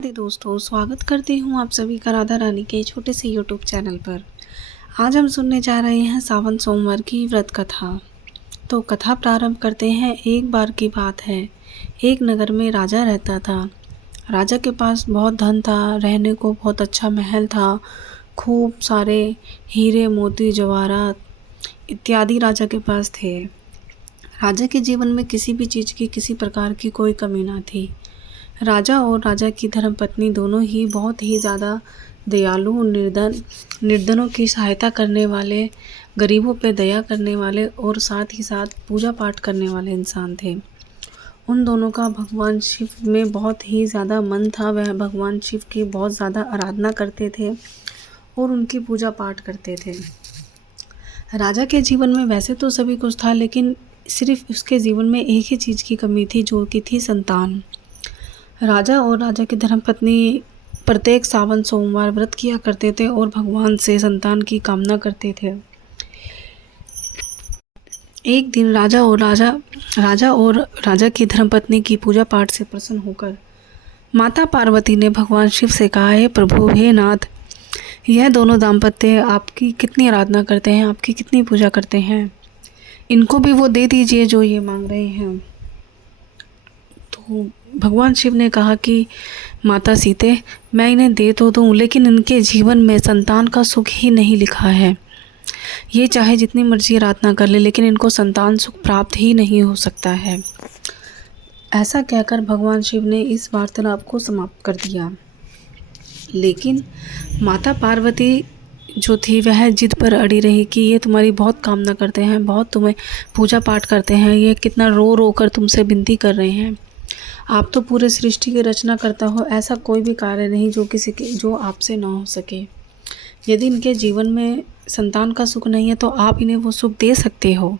दोस्तों, स्वागत करती हूँ आप सभी का राधा रानी के छोटे से यूट्यूब चैनल पर। आज हम सुनने जा रहे हैं सावन सोमवार की व्रत कथा। तो कथा प्रारंभ करते हैं। एक बार की बात है, एक नगर में राजा रहता था। राजा के पास बहुत धन था, रहने को बहुत अच्छा महल था, खूब सारे हीरे मोती जवाहरात इत्यादि राजा के पास थे। राजा के जीवन में किसी भी चीज़ की, किसी प्रकार की कोई कमी ना थी। राजा और राजा की धर्मपत्नी दोनों ही बहुत ही ज़्यादा दयालु, निर्धनों की सहायता करने वाले, गरीबों पे दया करने वाले और साथ ही साथ पूजा पाठ करने वाले इंसान थे। उन दोनों का भगवान शिव में बहुत ही ज़्यादा मन था। वह भगवान शिव की बहुत ज़्यादा आराधना करते थे और उनकी पूजा पाठ करते थे। राजा के जीवन में वैसे तो सभी कुछ था, लेकिन सिर्फ उसके जीवन में एक ही चीज़ की कमी थी, जो कि थी संतान। राजा और राजा की धर्मपत्नी प्रत्येक सावन सोमवार व्रत किया करते थे और भगवान से संतान की कामना करते थे। एक दिन राजा और राजा की धर्मपत्नी की पूजा पाठ से प्रसन्न होकर माता पार्वती ने भगवान शिव से कहा, हे प्रभु, हे नाथ, यह दोनों दाम्पत्य आपकी कितनी आराधना करते हैं, आपकी कितनी पूजा करते हैं, इनको भी वो दे दीजिए जो ये मांग रहे हैं। तो भगवान शिव ने कहा कि माता सीते, मैं इन्हें दे तो दूँ, लेकिन इनके जीवन में संतान का सुख ही नहीं लिखा है। ये चाहे जितनी मर्जी आराधना कर ले, लेकिन इनको संतान सुख प्राप्त ही नहीं हो सकता है। ऐसा कहकर भगवान शिव ने इस वार्तालाप को समाप्त कर दिया। लेकिन माता पार्वती जो थी, वह जिद पर अड़ी रही कि ये तुम्हारी बहुत कामना करते हैं, बहुत तुम्हें पूजा पाठ करते हैं, ये कितना रो रो कर तुमसे विनती कर रहे हैं। आप तो पूरे सृष्टि की रचना करता हो, ऐसा कोई भी कार्य नहीं जो आपसे ना हो सके। यदि इनके जीवन में संतान का सुख नहीं है तो आप इन्हें वो सुख दे सकते हो,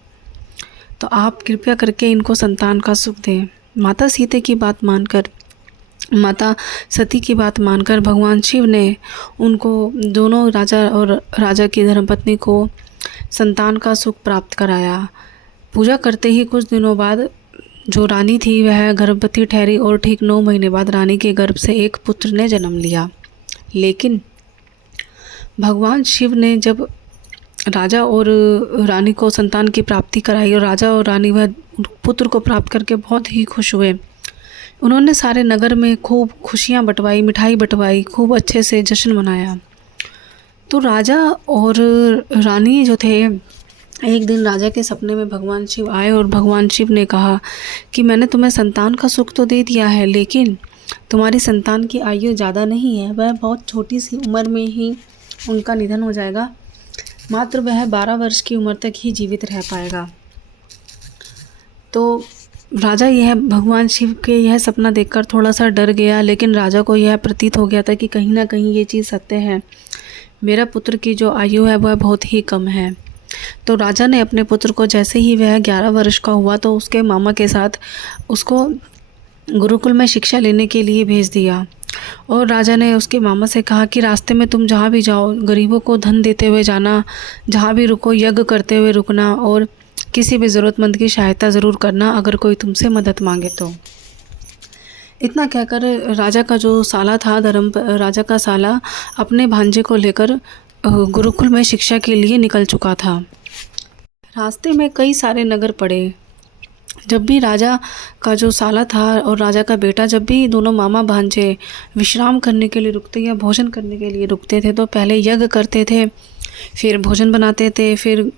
तो आप कृपया करके इनको संतान का सुख दें। माता सती की बात मानकर भगवान शिव ने उनको, दोनों राजा और राजा की धर्मपत्नी को संतान का सुख प्राप्त कराया। पूजा करते ही कुछ दिनों बाद जो रानी थी वह गर्भवती ठहरी और ठीक 9 महीने बाद रानी के गर्भ से एक पुत्र ने जन्म लिया। लेकिन भगवान शिव ने जब राजा और रानी को संतान की प्राप्ति कराई और राजा और रानी वह पुत्र को प्राप्त करके बहुत ही खुश हुए। उन्होंने सारे नगर में खूब खुशियाँ बंटवाई, मिठाई बंटवाई, खूब अच्छे से जश्न मनाया। तो राजा और रानी जो थे, एक दिन राजा के सपने में भगवान शिव आए और भगवान शिव ने कहा कि मैंने तुम्हें संतान का सुख तो दे दिया है, लेकिन तुम्हारी संतान की आयु ज़्यादा नहीं है। वह बहुत छोटी सी उम्र में ही उनका निधन हो जाएगा। मात्र वह 12 वर्ष की उम्र तक ही जीवित रह पाएगा। तो राजा यह भगवान शिव के यह सपना देखकर थोड़ा सा डर गया, लेकिन राजा को यह प्रतीत हो गया था कि कहीं ना कहीं ये चीज़ सत्य है। मेरा पुत्र की जो आयु है वह बहुत ही कम है। तो राजा ने अपने पुत्र को, जैसे ही वह 11 वर्ष का हुआ, तो उसके मामा के साथ उसको गुरुकुल में शिक्षा लेने के लिए भेज दिया। और राजा ने उसके मामा से कहा कि रास्ते में तुम जहाँ भी जाओ, गरीबों को धन देते हुए जाना, जहाँ भी रुको यज्ञ करते हुए रुकना, और किसी भी ज़रूरतमंद की सहायता ज़रूर करना अगर कोई तुमसे मदद मांगे तो। इतना कहकर राजा का जो साला था, राजा का साला अपने भांजे को लेकर गुरुकुल में शिक्षा के लिए निकल चुका था। रास्ते में कई सारे नगर पड़े। जब भी राजा का जो साला था और राजा का बेटा, जब भी दोनों मामा भांजे विश्राम करने के लिए रुकते या भोजन करने के लिए रुकते थे, तो पहले यज्ञ करते थे, फिर भोजन बनाते थे, फिर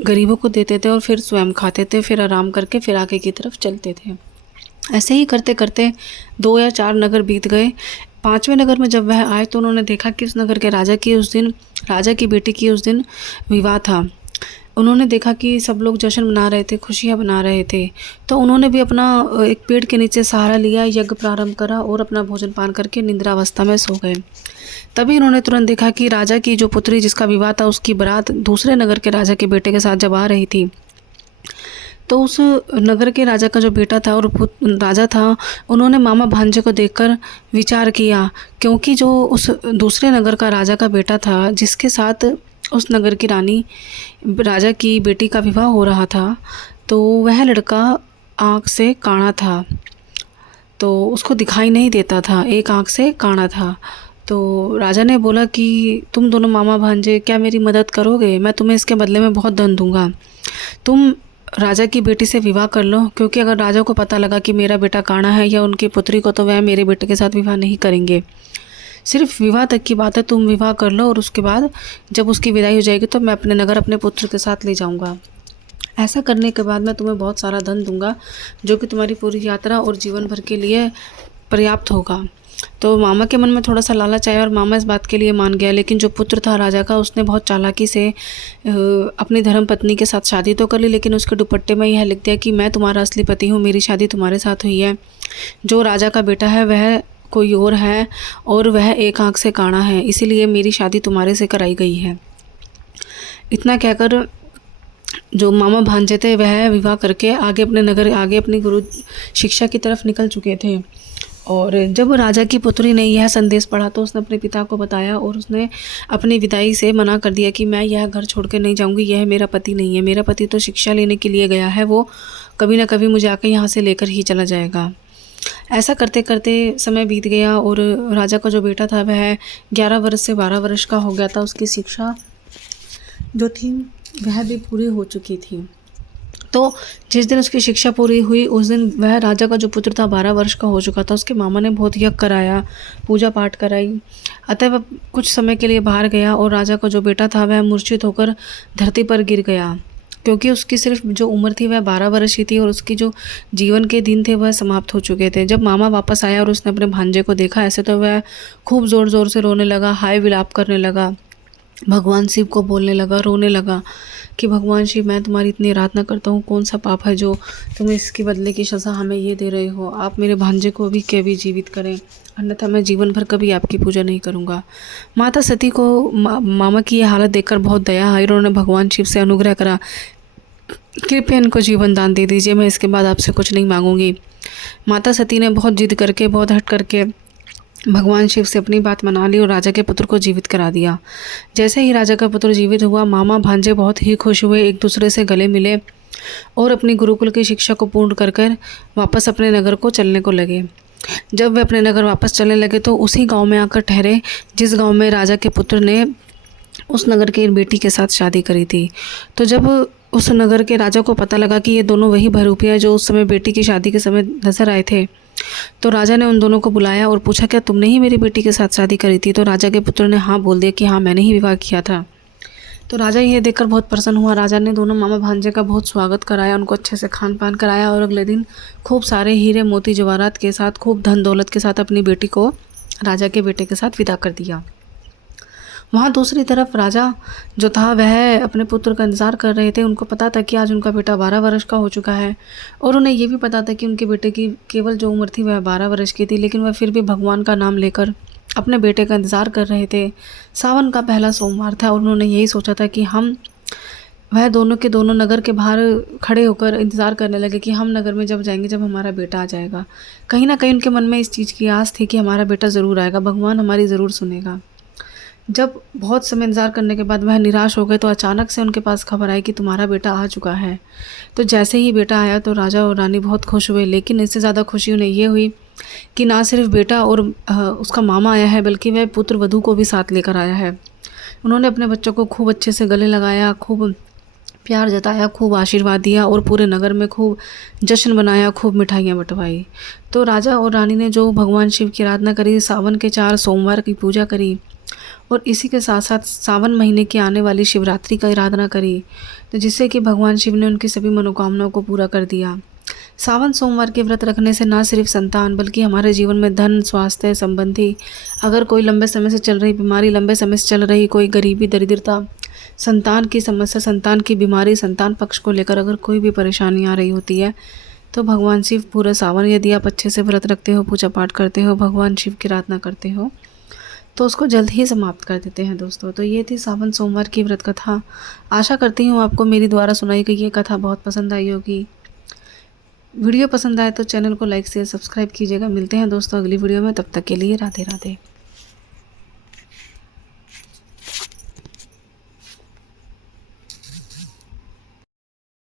गरीबों को देते थे और फिर स्वयं खाते थे, फिर आराम करके फिर आगे की तरफ चलते थे। ऐसे ही करते करते 2 या 4 नगर बीत गए। 5वें नगर में जब वह आए तो उन्होंने देखा कि उस नगर के राजा की बेटी की उस दिन विवाह था। उन्होंने देखा कि सब लोग जश्न मना रहे थे, खुशियाँ मना रहे थे। तो उन्होंने भी अपना एक पेड़ के नीचे सहारा लिया, यज्ञ प्रारंभ करा और अपना भोजन पान करके निद्रावस्था में सो गए। तभी उन्होंने तुरंत देखा कि राजा की जो पुत्री जिसका विवाह था, उसकी बारात दूसरे नगर के राजा के बेटे के साथ जब आ रही थी, तो उस नगर के राजा का जो बेटा था और राजा था, उन्होंने मामा भांजे को देखकर विचार किया, क्योंकि जो उस दूसरे नगर का राजा का बेटा था जिसके साथ उस नगर की राजा की बेटी का विवाह हो रहा था, तो वह लड़का आँख से काना था। तो उसको दिखाई नहीं देता था, एक आँख से काना था। तो राजा ने बोला कि तुम दोनों मामा भांजे क्या मेरी मदद करोगे? मैं तुम्हें इसके बदले में बहुत धन दूंगा। तुम राजा की बेटी से विवाह कर लो, क्योंकि अगर राजा को पता लगा कि मेरा बेटा काना है या उनकी पुत्री को, तो वह मेरे बेटे के साथ विवाह नहीं करेंगे। सिर्फ विवाह तक की बात है, तुम विवाह कर लो और उसके बाद जब उसकी विदाई हो जाएगी तो मैं अपने नगर अपने पुत्र के साथ ले जाऊंगा। ऐसा करने के बाद मैं तुम्हें बहुत सारा धन दूंगा, जो कि तुम्हारी पूरी यात्रा और जीवन भर के लिए पर्याप्त होगा। तो मामा के मन में थोड़ा सा लालच आया और मामा इस बात के लिए मान गया। लेकिन जो पुत्र था राजा का, उसने बहुत चालाकी से अपनी धर्म पत्नी के साथ शादी तो कर ली, लेकिन उसके दुपट्टे में यह लिख दिया कि मैं तुम्हारा असली पति हूँ, मेरी शादी तुम्हारे साथ हुई है। जो राजा का बेटा है वह कोई और है और वह एक आँख से काना है, इसीलिए मेरी शादी तुम्हारे से कराई गई है। इतना कहकर जो मामा भांजे थे वह विवाह करके आगे अपने नगर, आगे अपनी गुरु शिक्षा की तरफ निकल चुके थे। और जब राजा की पुत्री ने यह संदेश पढ़ा तो उसने अपने पिता को बताया और उसने अपनी विदाई से मना कर दिया कि मैं यह घर छोड़ कर नहीं जाऊंगी, यह मेरा पति नहीं है। मेरा पति तो शिक्षा लेने के लिए गया है, वो कभी ना कभी मुझे आकर यहाँ से लेकर ही चला जाएगा। ऐसा करते करते समय बीत गया और राजा का जो बेटा था वह 11 वर्ष से 12 वर्ष का हो गया था। उसकी शिक्षा जो थी वह भी पूरी हो चुकी थी। तो जिस दिन उसकी शिक्षा पूरी हुई उस दिन वह राजा का जो पुत्र था 12 वर्ष का हो चुका था। उसके मामा ने बहुत यज्ञ कराया, पूजा पाठ कराई। अतः वह कुछ समय के लिए बाहर गया और राजा का जो बेटा था वह मूर्छित होकर धरती पर गिर गया, क्योंकि उसकी सिर्फ जो उम्र थी वह 12 वर्ष ही थी और उसकी जो जीवन के दिन थे वह समाप्त हो चुके थे। जब मामा वापस आया और उसने अपने भांजे को देखा ऐसे, तो वह खूब ज़ोर ज़ोर से रोने लगा, हाय विलाप करने लगा, भगवान शिव को बोलने लगा, रोने लगा कि भगवान शिव, मैं तुम्हारी इतनी आराधना करता हूँ, कौन सा पाप है जो तुम इसकी बदले की सज़ा हमें ये दे रहे हो? आप मेरे भांजे को भी कभी जीवित करें, अन्यथा मैं जीवन भर कभी आपकी पूजा नहीं करूँगा। माता सती को मामा की यह हालत देखकर बहुत दया आई और उन्होंने भगवान शिव से अनुग्रह करा, कृपया इनको जीवन दान दे दीजिए, मैं इसके बाद आपसे कुछ नहीं मांगूंगी। माता सती ने बहुत जिद करके, बहुत हट करके भगवान शिव से अपनी बात मना ली और राजा के पुत्र को जीवित करा दिया। जैसे ही राजा का पुत्र जीवित हुआ, मामा भांजे बहुत ही खुश हुए, एक दूसरे से गले मिले और अपनी गुरुकुल की शिक्षा को पूर्ण कर कर वापस अपने नगर को चलने को लगे। जब वे अपने नगर वापस चलने लगे तो उसी गांव में आकर ठहरे जिस गांव में राजा के पुत्र ने उस नगर की बेटी के साथ शादी करी थी। तो जब उस नगर के राजा को पता लगा कि ये दोनों वही बहरूपियाँ जो उस समय बेटी की शादी के समय नजर आए थे, तो राजा ने उन दोनों को बुलाया और पूछा, क्या तुमने ही मेरी बेटी के साथ शादी करी थी? तो राजा के पुत्र ने हाँ बोल दिया कि हाँ, मैंने ही विवाह किया था। तो राजा यह देखकर बहुत प्रसन्न हुआ। राजा ने दोनों मामा भांजे का बहुत स्वागत कराया, उनको अच्छे से खान पान कराया और अगले दिन खूब सारे हीरे मोती जवाहरात के साथ, खूब धन दौलत के साथ अपनी बेटी को राजा के बेटे के साथ विदा कर दिया। वहाँ दूसरी तरफ राजा जो था वह अपने पुत्र का इंतज़ार कर रहे थे। उनको पता था कि आज उनका बेटा 12 वर्ष का हो चुका है और उन्हें ये भी पता था कि उनके बेटे की केवल जो उम्र थी वह 12 वर्ष की थी, लेकिन वह फिर भी भगवान का नाम लेकर अपने बेटे का इंतज़ार कर रहे थे। सावन का पहला सोमवार था और उन्होंने यही सोचा था कि वह दोनों के दोनों नगर के बाहर खड़े होकर इंतज़ार करने लगे कि हम नगर में जब जाएंगे जब हमारा बेटा आ जाएगा। कहीं ना कहीं उनके मन में इस चीज़ की आस थी कि हमारा बेटा ज़रूर आएगा, भगवान हमारी ज़रूर सुनेगा। जब बहुत समय इंतज़ार करने के बाद वह निराश हो गए तो अचानक से उनके पास खबर आई कि तुम्हारा बेटा आ चुका है। तो जैसे ही बेटा आया तो राजा और रानी बहुत खुश हुए, लेकिन इससे ज़्यादा खुशी उन्हें ये हुई कि ना सिर्फ बेटा और उसका मामा आया है, बल्कि वह पुत्र वधू को भी साथ लेकर आया है। उन्होंने अपने बच्चों को खूब अच्छे से गले लगाया, खूब प्यार जताया, खूब आशीर्वाद दिया और पूरे नगर में खूब जश्न बनाया, खूब मिठाइयाँ बंटवाई। तो राजा और रानी ने जो भगवान शिव की आराधना करी, सावन के 4 सोमवार की पूजा करी और इसी के साथ साथ सावन महीने की आने वाली शिवरात्रि का आराधना करी, तो जिससे कि भगवान शिव ने उनकी सभी मनोकामनाओं को पूरा कर दिया। सावन सोमवार के व्रत रखने से ना सिर्फ संतान बल्कि हमारे जीवन में धन, स्वास्थ्य संबंधी अगर कोई लंबे समय से चल रही बीमारी, लंबे समय से चल रही कोई गरीबी, दरिद्रता, संतान की समस्या, संतान की बीमारी, संतान पक्ष को लेकर अगर कोई भी परेशानी आ रही होती है तो भगवान शिव पूरा सावन, यदि आप अच्छे से व्रत रखते हो, पूजा पाठ करते हो, भगवान शिव की आराधना करते हो तो उसको जल्द ही समाप्त कर देते हैं दोस्तों। तो ये थी सावन सोमवार की व्रत कथा। आशा करती हूँ आपको मेरी द्वारा सुनाई गई ये कथा बहुत पसंद आई होगी। वीडियो पसंद आए तो चैनल को लाइक शेयर सब्सक्राइब कीजिएगा। मिलते हैं दोस्तों अगली वीडियो में, तब तक के लिए राधे राधे।